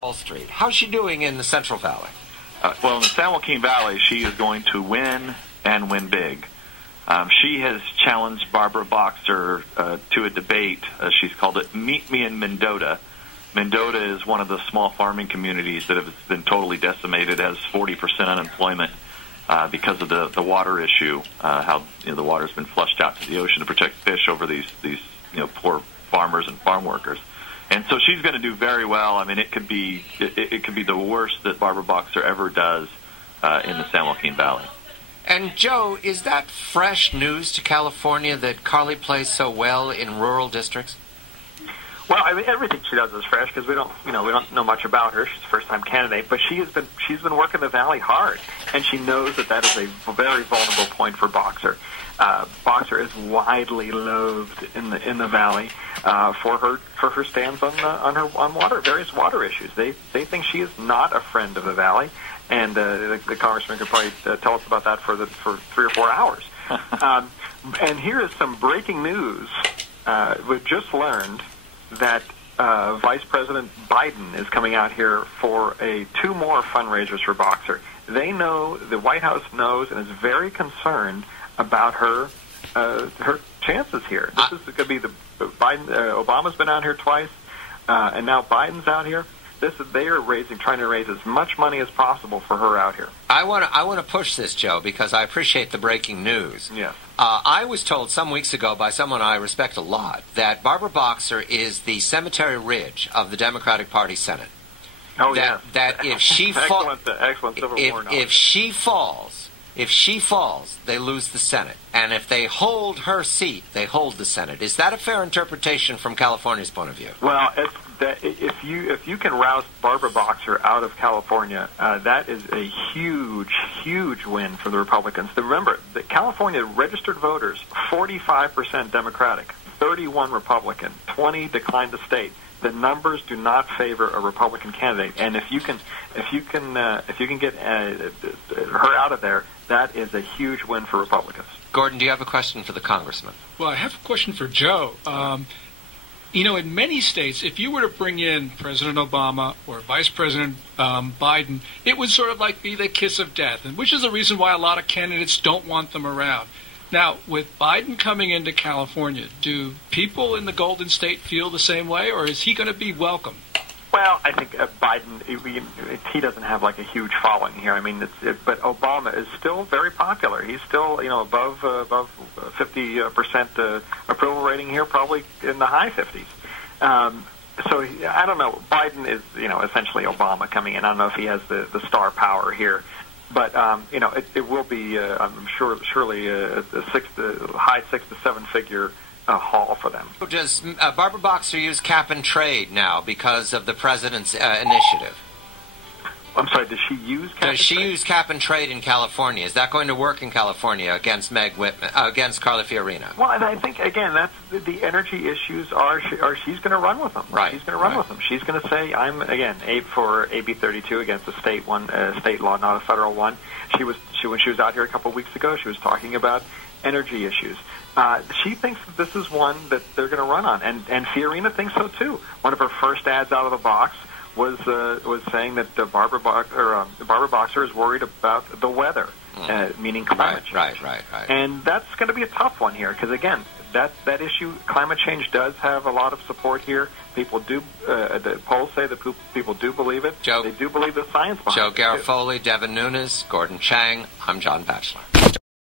Wall Street. How's she doing in the Central Valley? Well, in the San Joaquin Valley, she is going to win and win big. She has challenged Barbara Boxer to a debate. She's called it Meet Me in Mendota. Mendota is one of the small farming communities that have been totally decimated, has 40% unemployment because of the water issue, how the water's been flushed out to the ocean to protect fish over these poor farmers and farm workers. And so she's going to do very well. I mean, it could be the worst that Barbara Boxer ever does in the San Joaquin Valley. And Joe, is that fresh news to California that Carly plays so well in rural districts? Well, I mean, everything she does is fresh because we don't know much about her. She's a first-time candidate, but she's been working the valley hard, and she knows that is a very vulnerable point for Boxer. Boxer is widely loathed in the valley for her stands on various water issues. They think she is not a friend of the valley, and the congressman could probably tell us about that for 3 or 4 hours. And here is some breaking news. We've just learned that Vice President Biden is coming out here for 2 more fundraisers for Boxer. They know, the White House knows, and is very concerned about her chances here. This is going to be Biden. Obama's been out here twice, and now Biden's out here. They are trying to raise as much money as possible for her out here. I want to push this, Joe, because I appreciate the breaking news. Yes. I was told some weeks ago by someone I respect a lot that Barbara Boxer is the Cemetery Ridge of the Democratic Party Senate. Oh, yes. That if she excellent Civil War knowledge. If she falls, they lose the Senate. And if they hold her seat, they hold the Senate. Is that a fair interpretation from California's point of view? Well, if you can roust Barbara Boxer out of California, that is a huge win for the Republicans. Remember, the California registered voters, 45% Democratic, 31 Republican, 20 declined the state. The numbers do not favor a Republican candidate, and if you can get her out of there, that is a huge win for Republicans. Gordon, do you have a question for the congressman? Well, I have a question for Joe. In many states, if you were to bring in President Obama or Vice President Biden, it would sort of like be the kiss of death, and which is the reason why a lot of candidates don't want them around. Now, with Biden coming into California, do people in the Golden State feel the same way, or is he going to be welcome? Well, I think Biden, he doesn't have like a huge following here. I mean, but Obama is still very popular. He's still, above 50% approval rating here, probably in the high 50s. So I don't know. Biden is, essentially Obama coming in. I don't know if he has the star power here. But it will be, I'm surely a high 6 to 7 figure haul for them. Does Barbara Boxer use cap and trade now because of the president's initiative? I'm sorry. Does she use cap? Does she use cap and trade in California? Is that going to work in California against against Carly Fiorina? Well, and I think again that's the energy issues are she's going to run with them. Right. She's going to run with them. She's going to say I'm again for AB 32 against a state law, not a federal one. When she was out here a couple of weeks ago, she was talking about energy issues. She thinks that this is one that they're going to run on, and Fiorina thinks so too. One of her first ads out of the box was saying that Barbara Boxer is worried about the weather, meaning climate change. Right. And that's going to be a tough one here because again, that issue, climate change, does have a lot of support here. People do. The polls say that people do believe it. Joe, they do believe the science behind Joe it. Garofoli, Devin Nunes, Gordon Chang. I'm John Batchelor.